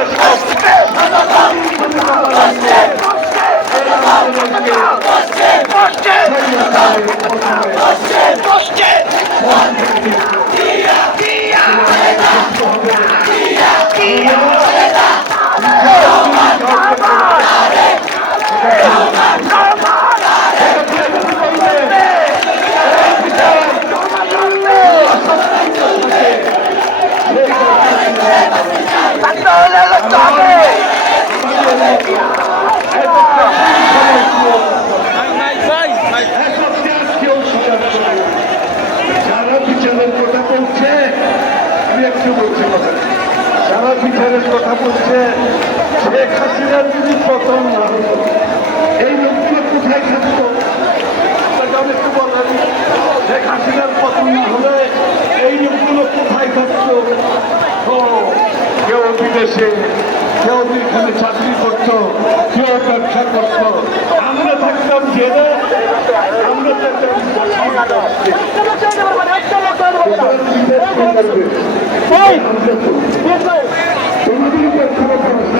Yes! বিচারের কথা বলছে শেখ হাসিনার যদি পতন না এই লোকগুলো কোথায় থাকতো আমি একটু বলেন শেখ হাসিনার পতন না হলে এই লোকগুলো কোথায় থাকতো কেউ বিদেশে কেউ এখানে চাকরি করতো কেউ ব্যবসা করতো আমরা থাকতাম জেলে আমরা থাকতাম তোমাদের উপর কোনো ভরসা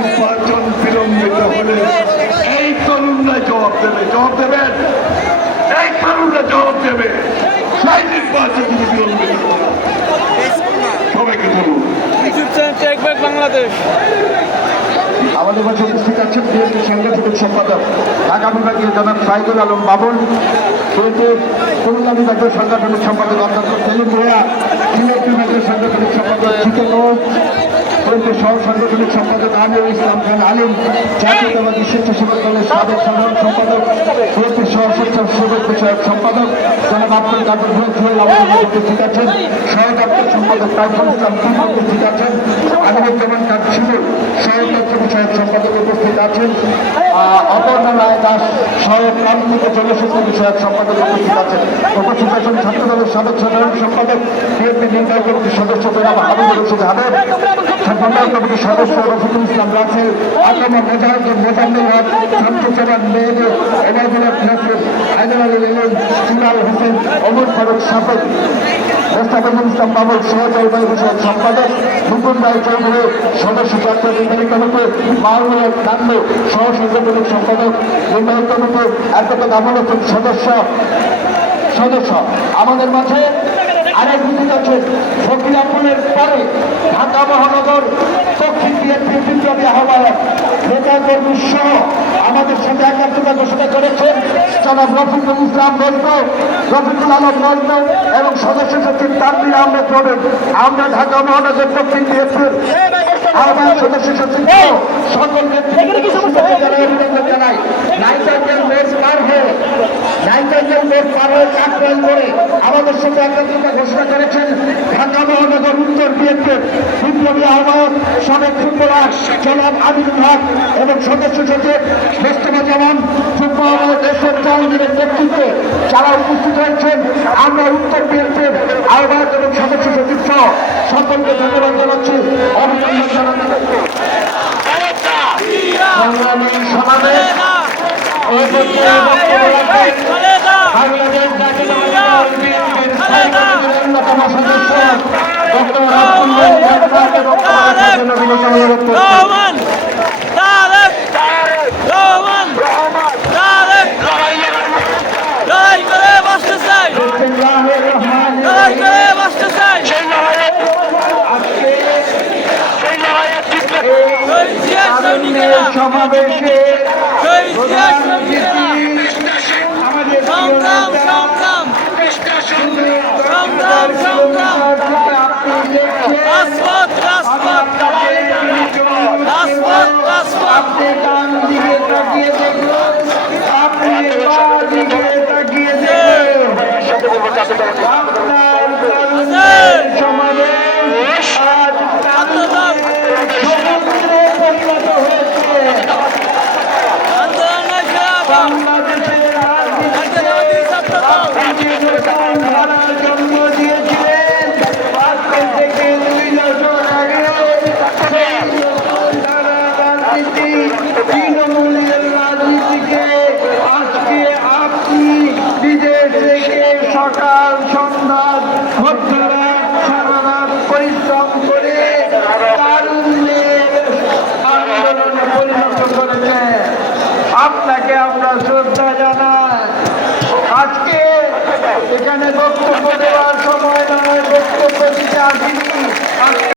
জবাব দেবে জবাব দেবেন? এই তরুণরা জবাব দেবে। সেই নির্বাচন সবাইকে ব্যাক বাংলাদেশ। আমাদের মাঝে উপস্থিত আছেন বিএনপি সাংগঠনিক সম্পাদক ঢাকা বিভাগীয় জনাব সাইদুল আলম বাবুল বিএনপি খুলনা বিভাগীয় সাংগঠনিক সম্পাদক অধ্যক্ষ সেলিম ভূয়া সিলেট বিভাগীয় সাংগঠনিক সম্পাদক জিতন সহ সাংগঠনিক সম্পাদক আমির ইসলাম খান আলিম, জাতীয়তাবাদী স্বেচ্ছাসেবক দলের সাবেক সাধারণ সম্পাদক বিএনপি সহ স্বেচ্ছাসেবক বিষয়ক সম্পাদক জনাব আব্দুল কাদের ভুল আমাদের উপস্থিত আছেন। সহদপ্তর সম্পাদক তাইফুল ইসলাম উপস্থিত আছেন। আমিরুজ্জামান কাদ শিমুল সহ তথ্য বিষয়ক সম্পাদক আছেন। অপর্ণা রায় দাস সহ প্রান্তিক জনশক্তি বিষয়ক সম্পাদক উপস্থিত আছেন। উপস্থিত আছেন ছাত্র দলের সাবেক সাধারণ সম্পাদক, বিএনপি নির্বাহী কমিটির সদস্য জনাব হাবিবুর রশিদ হাবিব মন্ডল কমিটির সদস্য রফিকুল ইসলাম রাসেল আকামা মোজাহিদুর মোজাম্মেল হক মেহেদি ওবায়দুল হক নাসির হায়দার আলী এলেন সিনাল হোসেন, অমর ফারুক সাফেদ মোস্তাফিজুল ইসলাম বাবুল সহজলবায়ু বিষয়ক সম্পাদক মুকুল রায় চৌধুরী, সদস্য জাতীয় নির্বাহী কমিটি মাহমুল কান্দ সহ সংগঠনের সম্পাদক, নির্বাহী কমিটির অ্যাডভোকেট আমল সদস্য। সদস্য। আমাদের মাঝে আরেক উপস্থিত আছেন ফকিরাপুরের পরে ঢাকা মহানগর দক্ষিণ বিএনপি বিপ্লবী আহ্বায়ক নেতা কর্মী সহ আমাদের সাথে একাত্মতা ঘোষণা করেছেন জনাব রফিকুল ইসলাম বৈদ্য রফিকুল আলম বৈদ্য এবং সদস্য সচিব তানবির আহমেদ রবেন আমরা ঢাকা মহানগর দক্ষিণ বিএনপির আহ্বায়ক সদস্য সচিব সকল অভিনন্দন জানাই নাইটাইটেল মোড় পার হয়ে নাইটাইটেল মোড় পার হয়ে কাকরাইল করে আমাদের সাথে একাত্মতা ঘোষণা করেছেন ঢাকা মহানগর উত্তর বিএনপির বিপ্লবী আহ্বায়ক, সাবেক ফুটবলার জনাব আমিনুল হক এবং সদস্য সচিব মোস্তফা জামান। যুগ্ম আহ্বায়ক এসব জাহাঙ্গীরের নেতৃত্বে যারা উপস্থিত হয়েছেন, আমরা উত্তর বিএনপির আহ্বায়ক এবং সদস্য সচিব সহ সকলকে ধন্যবাদ জানাচ্ছি। অভিনন্দন জানাচ্ছি। সমাবেশ। রাজপথ রাজপথ আপনি ডান দিকে তাকিয়ে দেখুন সকাল, সন্ধ্যা পরিশ্রম করে করেছে। আপনাকে আমরা শ্রদ্ধা জানাই। আজকে এখানে বক্তব্য দেওয়ার সময় নয়, বক্তব্য দিতে আসিনি।